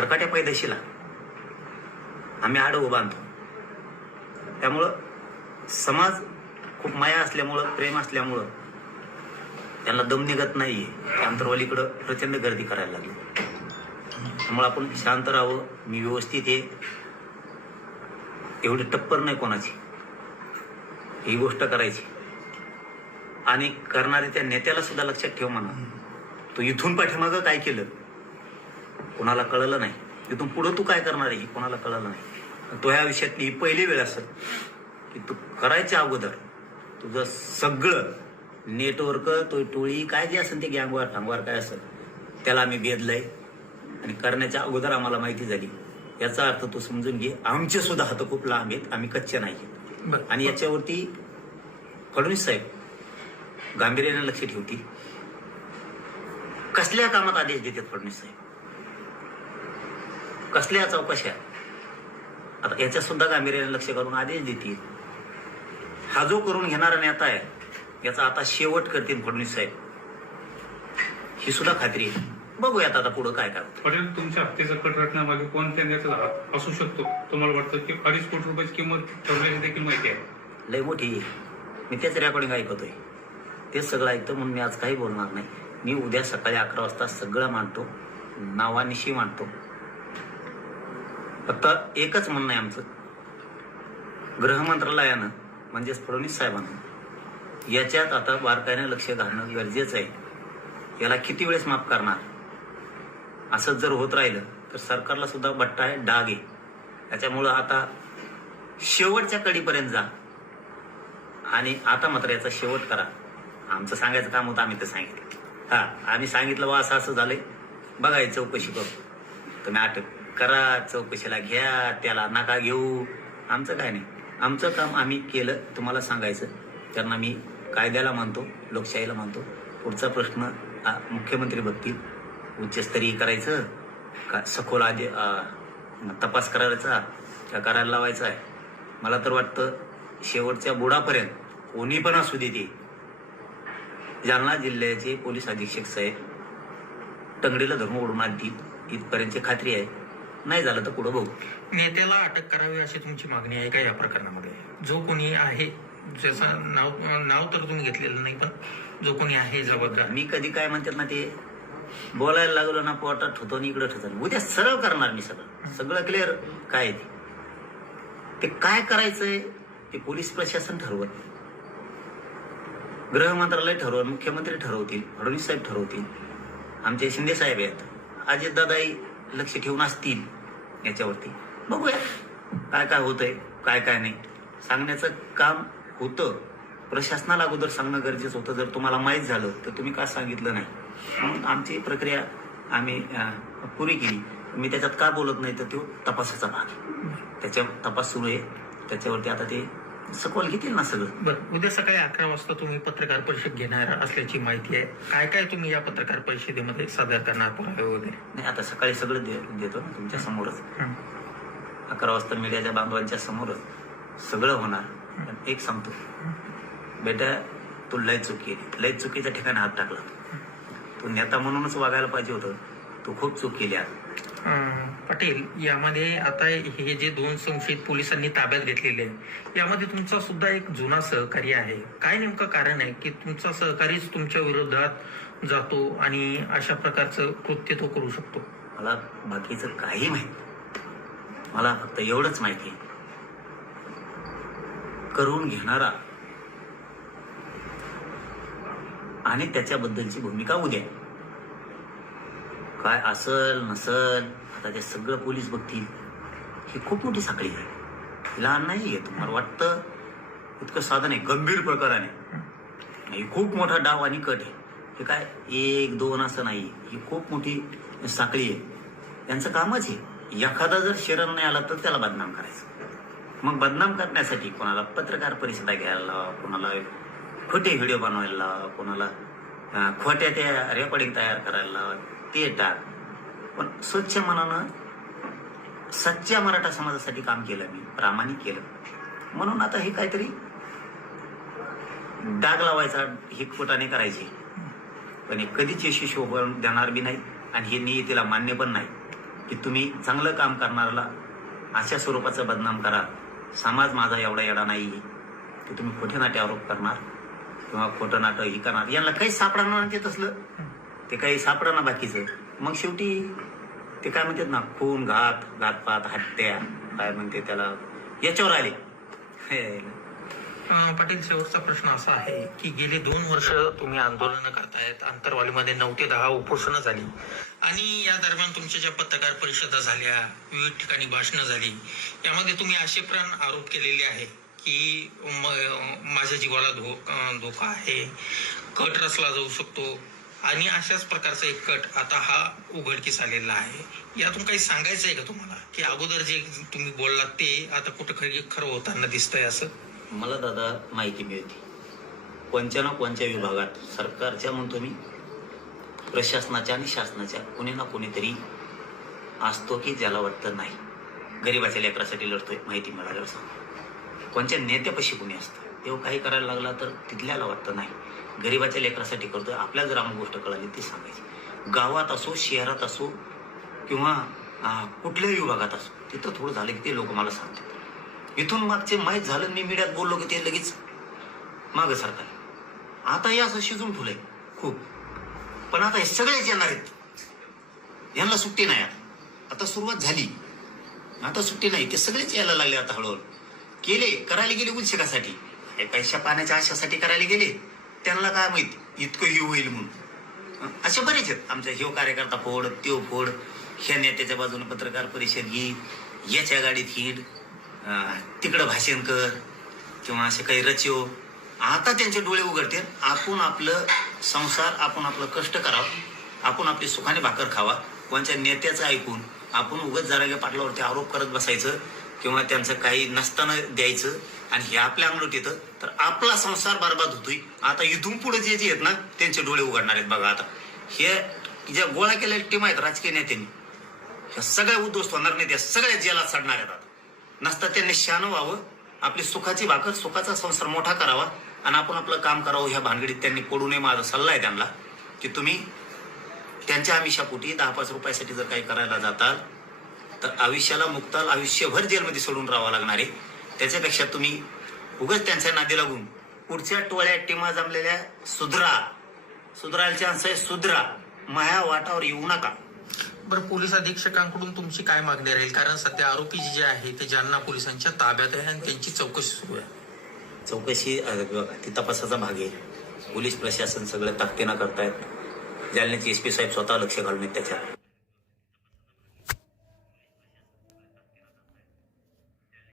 खरकाट्या पैदाशीला आम्ही आड उभा त्यामुळं समाज खूप माया असल्यामुळं प्रेम असल्यामुळं त्यांना दम निघत नाहीये. अंतरवालीकडं प्रचंड गर्दी करायला लागली. त्यामुळे आपण शांत राहावं. मी व्यवस्थित आहे. एवढी टप्पर नाही कोणाची. ही गोष्ट करायची. आणि करणारे त्या नेत्याला सुद्धा लक्षात ठेव म्हणा. तो इथून पाठीमागं काय केलं? कोणाला कळलं नाही. इथून पुढं तू काय करणार आहे हे कोणाला कळलं नाही. तो ह्या विषयातली ही पहिली वेळ असेल की तू करायच्या अगोदर तुझं सगळं नेटवर्क तो टोळी काय जे असेल ते गँगवार ठांगवार काय असेल त्याला आम्ही बेदलंय आणि करण्याच्या अगोदर आम्हाला माहिती झाली. याचा अर्थ तू समजून घे आमचे सुद्धा हात खूप लांब आहेत आम्ही कच्चे नाही. आणि याच्यावरती फडणवीस साहेब गांभीर्याने लक्ष ठेवतील. कसल्या कामात आदेश देतात फडणवीस साहेब? कसल्या चौकशा आता याच्यात सुद्धा गांभीर्याने लक्ष करून आदेश देतील. हा जो करून घेणारा नेता आहे याचा आता शेवट करतील फडणवीस साहेब. ही सुद्धा खात्री आहे. बघूयात आता पुढं काय काय होतं. पटेल तुमच्या हत्येचा कट रचण्यामागे कोणत्या नेत्याचा हात असू शकतो? तुम्हाला वाटतं की अडीच कोटी रुपयाची किंमत ठरल्याची देखील माहिती आहे. लय मोठी. मी तेच रेकॉर्डिंग ऐकतोय. तेच सगळं ऐकतो म्हणून मी आज काही बोलणार नाही. मी उद्या सकाळी अकरा वाजता सगळं मांडतो. नावानिशी मांडतो. फक्त एकच म्हणणं आहे आमचं. गृह मंत्रालयानं म्हणजेच फडणवीस साहेबांना याच्यात आता बारकाईने लक्ष घालणं गरजेचं आहे. याला किती वेळेस माफ करणार? असं जर होत राहिलं तर सरकारला सुद्धा बट्टा आहे डाग आहे. त्याच्यामुळं आता शेवटच्या कडीपर्यंत जा. आणि आता मात्र याचा शेवट करा. आमचं सांगायचं काम होतं आम्ही ते सांगितलं. हा आम्ही सांगितलं बा असं असं झालंय. बघाय चौकशी करू. तुम्ही अटक करा चौकशीला घ्या त्याला नका घेऊ. आमचं काय नाही. आमचं काम आम्ही केलं तुम्हाला सांगायचं. त्यांना मी कायद्याला मानतो लोकशाहीला मानतो. पुढचा प्रश्न आ, मुख्यमंत्री बघतील. उच्चस्तरीय करायचं का? सखोल आधी तपास करायचा का करायला लावायचा आहे? मला तर वाटतं शेवटच्या बुडापर्यंत कोणी पण असू दे ते. जालना जिल्ह्याचे पोलीस अधीक्षक साहेब टंगडीला धरून ओढून आणतील. इथपर्यंतची खात्री आहे. नाही झालं तर पुढं बघू. नेत्याला अटक करावी अशी तुमची मागणी आहे का या प्रकरणामध्ये? जो कोणी आहे ज्याचं नाव नाव तर तुम्ही घेतलेलं नाही पण जो कोणी आहे जबाबदार. मी कधी काय म्हणतात ना ते बोलायला लागलो ना पोटात ठेवतो आणि इकडं ठेवतो उद्या सरळ करणार मी सगळं. सगळं क्लिअर काय आहे ते? ते काय करायचंय ते पोलीस प्रशासन ठरवत गृह मंत्रालय ठरवत मुख्यमंत्री ठरवतील फडणवीस साहेब ठरवतील. आमचे शिंदे साहेब आहेत. अजितदादाही लक्ष ठेवून असतील याच्यावरती. बघूया काय काय होतंय काय काय नाही. सांगण्याचं काम होतं. प्रशासनाला अगोदर सांगणं गरजेचं होतं. जर तुम्हाला माहीत झालं तर तुम्ही का सांगितलं नाही? म्हणून आमची प्रक्रिया आम्ही पुरी केली. मी त्याच्यात का बोलत नाही तर तो तपासाचा भाग त्याच्या तपास सुरू आहे. त्याच्यावरती आता ते सखोल घेतील ना सगळं? बरं उद्या सकाळी अकरा वाजता तुम्ही पत्रकार परिषद घेणार असल्याची माहिती आहे. काय काय तुम्ही या पत्रकार परिषदेमध्ये सादर करणार पुरावे वगैरे नाही आता सकाळी सगळं दे- देतो ना तुमच्या समोरच. हं. अकरा वाजता मीडियाच्या बांधवांच्या समोरच सगळं होणार. पण एक सांगतो. बेटा तू लय चुकी केली लय चुकीच्या ठिकाणी हात टाकला. तू नेता म्हणूनच वागायला पाहिजे होतं. तू खूप चूक केली आज पाटील यामध्ये आता हे जे दोन संशयित पोलिसांनी ताब्यात घेतलेले आहे यामध्ये तुमचा सुद्धा एक जुना सहकारी आहे. काय नेमकं कारण आहे की तुमचा सहकारीच तुमच्या विरोधात जातो आणि अशा प्रकारचं कृत्य तो करू शकतो? मला बाकीचं काही माहीत मला फक्त एवढंच माहिती आहे. करून घेणारा आणि त्याच्याबद्दलची भूमिका उद्या. काय असल नसल आता ते सगळं पोलीस बघतील. ही खूप मोठी साखळी आहे. लहान नाही आहे तुम्हाला वाटतं? इतकं साधन आहे गंभीर प्रकाराने. ही खूप मोठा डाव आणि कट आहे. हे काय एक दोन असं नाही. ही खूप मोठी साखळी आहे. त्यांचं कामच आहे एखादा जर शरण नाही आला तर त्याला बदनाम करायचं. मग बदनाम करण्यासाठी कोणाला पत्रकार परिषदा घ्यायला लावा कोणाला खोटे व्हिडिओ बनवायला लावा कोणाला खोट्या त्या रेकॉर्डिंग तयार करायला लावा. ते टाक पण स्वच्छ मनानं सच्च्या मराठा समाजासाठी काम केलं मी प्रामाणिक केलं. म्हणून आता हे काहीतरी डाग लावायचा ही खोटाने पण हे कधीच यशस्वी होऊन देणार बी नाही आणि हे नियतीला मान्य पण नाही की तुम्ही चांगलं काम करणाऱ्याला अशा स्वरूपाचं बदनाम करा. समाज माझा एवढा येडा नाही की तुम्ही खोटे नाटे आरोप करणार किंवा खोटं नाटं ही करणार. यांना काही सापडणार नाही ते तसलं. ते काही सापडणार बाकीचं. मग शेवटी ते काय म्हणतात ना खून घात घातपात हत्या काय म्हणते त्याला याच्यावर आले. हे, पाटील शेवटचा प्रश्न असा आहे की गेले दोन वर्ष तुम्ही आंदोलन करतायत आंतरवालीमध्ये नऊ ते दहा उपोषणं झाली. आणि या दरम्यान तुमच्या ज्या पत्रकार परिषदा झाल्या विविध ठिकाणी भाषणं झाली यामध्ये तुम्ही असे प्राण आरोप केलेले आहे की माझ्या जीवाला धो धोका आहे कट रचला जाऊ शकतो आणि अशाच प्रकारचा एक कट आता हा उघडकीस आलेला आहे. यातून काही सांगायचं आहे का तुम्हाला? की अगोदर जे तुम्ही बोललात ते आता कुठं खरी खरं होताना दिसतंय असं? मला दादा माहिती मिळते. कोणत्या ना कोणत्या विभागात सरकारच्या म्हणतो मी प्रशासनाच्या आणि शासनाच्या कोणी ना कोणीतरी असतो की ज्याला वाटतं नाही. गरिबाच्या लेकरासाठी लढतोय माहिती मिळाल्यावर सांग. कोणत्या नेत्यापाशी कोणी असतं? तेव्हा काही करायला लागला तर तिथल्याला वाटतं नाही. गरिबाच्या लेकरासाठी करतोय. आपल्या जर आम्हाला गोष्ट कळाली ती सांगायची. गावात असो शहरात असो किंवा कुठल्याही विभागात असो तिथं थोडं झालं की ते लोक मला सांगतात. इथून मागचे माहीत झालं मी मीडियात बोललो की ते लगेच मागं सरकार. आता हे असं शिजून ठेवलंय खूप. पण आता हे सगळेच येणार आहेत. यांना सुट्टी नाही आता. आता सुरुवात झाली. आता सुट्टी नाही. ते सगळेच यायला लागले आता हळूहळू. केले करायला गेले उलशेकासाठी हे पैशा पाण्याच्या आशासाठी करायला गेले त्यांना काय माहीत? इतकं ही होईल म्हणून. असे बरेच आहेत. आमच्या ह्यो कार्यकर्ता फोड त्यो फोड ह्या नेत्याच्या बाजूने पत्रकार परिषद घे याच्या गाडीत हिड तिकडं भाषण कर किंवा असे काही रचो. आता त्यांचे डोळे उघडते आपण आपलं संसार आपण आपलं कष्ट करावं. आपण आपली सुखाने भाकर खावा. कोणत्या नेत्याचं ऐकून आपण उगत जरागे पाटलावरती आरोप करत बसायचं. किंवा त्यांचं काही नसताना द्यायचं आणि हे आपल्या अंगलोट येतं तर आपला संसार बरबाद होतोय. आता इथून पुढे जे जे आहेत ना त्यांचे डोळे उघडणार आहेत बघा आता. हे ज्या गोळा केलेल्या टीम आहेत राजकीय नेत्यांनी ह्या सगळ्या उद्ध्वस्त होणार नाही त्या सगळ्या जेलात चढणार आहेत आता. नसता त्यांनी शान व्हावं आपली सुखाची भाकर सुखाचा संसार मोठा करावा आणि आपण आपलं काम करावं ह्या भानगडीत त्यांनी पडू नये माझा सल्ला आहे त्यांना की तुम्ही त्यांच्या आमिषापोटी दहा पाच रुपयासाठी जर काही करायला जाताल तर आयुष्याला मुक्ताल आयुष्यभर जेलमध्ये सोडून राहावं लागणार आहे. त्याच्यापेक्षा तुम्ही उगाच त्यांच्या नादी लागून पुढच्या टोळ्या टीमा जमलेल्या सुधरा. सुधरायला चान्स आहे सुधरा. माया वाटावर येऊ नका. बरं पोलीस अधीक्षकांकडून तुमची काय मागणी राहील? कारण सध्या आरोपी जे आहे ते जालना पोलिसांच्या ताब्यात आहे आणि त्यांची चौकशी सुरू आहे. चौकशी ती तपासाचा भाग आहे. पोलीस प्रशासन सगळं ताकदीनं करतायत. जालन्याचे एस पी साहेब स्वतः लक्ष घालून आहेत त्याच्यात